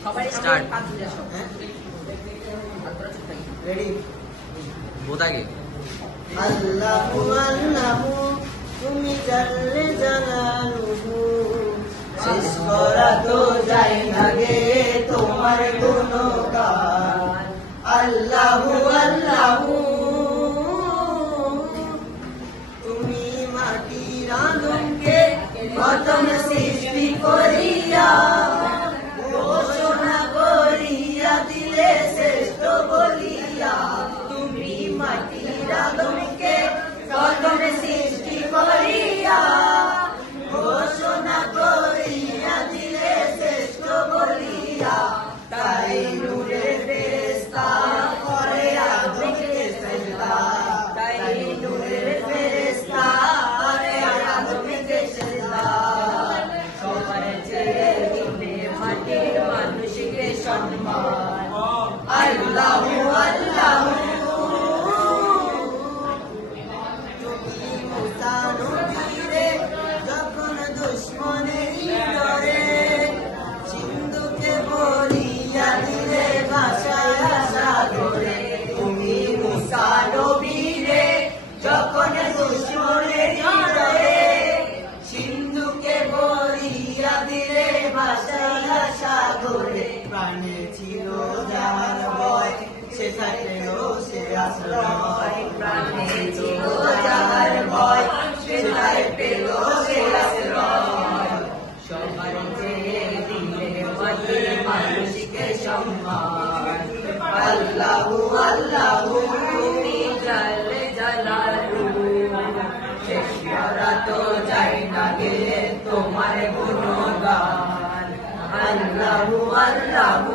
start ready বোতাকে আল্লাহু আল্লাহু তুমি জাল্লে জালালুহু শেষ করা তো যায় না গে তোমার গুণগান আল্লাহু আল্লাহু তুমি মাটির আদমকে প্রথম সৃষ্টি করিয়া ঘোষণা করিয়া দিলে শ্রেষ্ঠ বলিয়া তুমি মাটির আদমকে প্রথম সৃষ্টি করিয়া ঘোষণা করিয়া দিলে শ্রেষ্ঠ বলিয়া তাই নূরের ফেরেশতা করে আদমকে সেজদা তাই নূরের ফেরেশতা করে আদমকে সেজদা সবার চেয়ে দিনে মাটির মানুষকে সম্মান আল্লাহু আল্লাহু তুমি মুসা নবীরে যখন দুশমনের ডরে সিন্ধুকে বলিয়া দিলে ভাষায় সাগরে তুমি মুসা নবীরে যখন দুশমনের ডরে সিন্ধুকে বলিয়া দিলে ভাষায় সাগরে প্রাণে ছিল যার ভয় সে থাকলেও সে আশ্রয় প্রাণে ছিল যার ভয় সে পেল সে আশ্রয় সবার চেয়ে দিলে মাটির মানুষকে সম্মান আল্লাহু আল্লাহু তুমি জাল্লে জালালুহু শেষ করা তো যায় না গে তোমার গুণগান আল্লাহু আল্লাহু